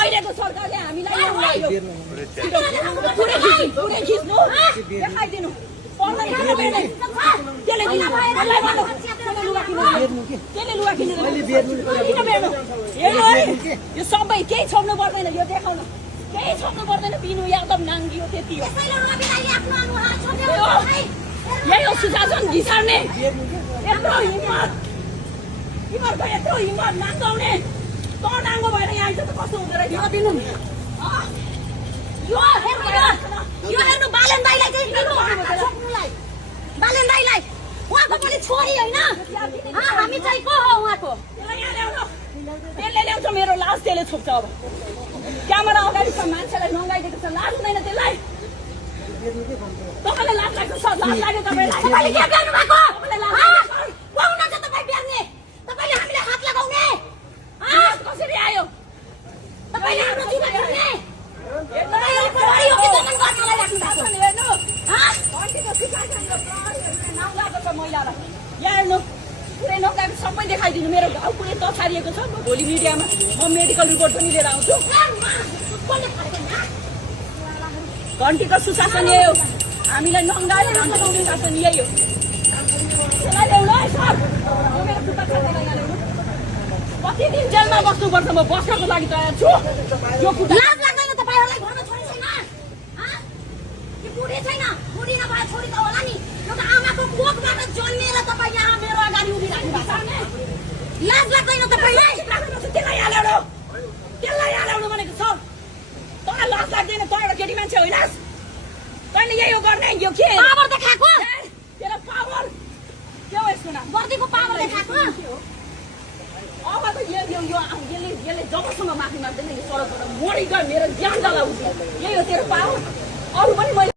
अहिलेको सरकारले हामीलाई पुरै खिच्नु देखाइदिनु यो सबै केही छोड्नु पर्दैन यो देखाउनु केही छोड्नु पर्दैन बिनु एकदम नाङ्गियो त्यति हो यही हो सुशासन घिसार्ने यत्रो हिम्मत तिमीहरूको यत्रो हिम्मत नाङ्गाउने त नाङ्गो भएर यहाँ आइज त कस्तो हुँदो रहेछ दिनु यो हेर्नु बालन दाइलाई चाहिँ दिनु बालन दाइलाई उहाँको पनि छोरी होइन हामी चाहिँ को हो उहाँको त्यसले ल्याउँछ मेरो लास त्यसले छोप्छ अब क्यामेरा अगाडि छ मान्छेलाई नङ्गाइदिएको छ लाज हुँदैन त्यसलाई तपाईँलाई लाज लाग्छ सर लाज लाग्यो तपाईँलाई तपाईँले के गर्नु भएको को हुनुहुन्छ तपाईँ बेर्ने तपाईँले हामीलाई हात लगाउने कसरी आयो तपाईँले हाम्रो जीवन गर्ने सबै देखाइदिनु मेरो घाउ पुरै तछारिएको छ भोलि मिडियामा म मेडिकल रिपोर्ट पनि लिएर आउँछु घन्टीको सुशासन यही हो हामीलाई नङ्गायो घन्टीको सुशासन यही हो त्यसलाई ल्याउनु है सर मेरो खुट्टा छाड्दै ल्याउनु कति दिन जेलमा बस्नुपर्छ म बस्नको लागि तयार छु यो खुट्टा लाज लाग्दैन तपाईँहरूलाई घरमा छोरी छैन यो बुढी छैन बुढी नभए छोरी त होला नि एउटा आमाको कोखबाट जन्मेर तपाईँ यहाँ मेरो अगाडि उभिराख्नु भएको लाज लाग्दैन तपाईँलाई त्यसलाई यहाँ ल्याउनु भनेको छ तँलाई लाज लाग्दैन तँ एउटा केटी मान्छे होइनस् तैँले यही हो गर्ने यो के पावर देखाएको तेरो पावर के हो यसको नाम गर्दीको पावर देखाएको अब त यसले जबसम्म माफी माग्दैन यो सडकबाट मोडी गयो मेरो ज्यान जलाउँछ यही हो तेरो पावर अरू पनि मैले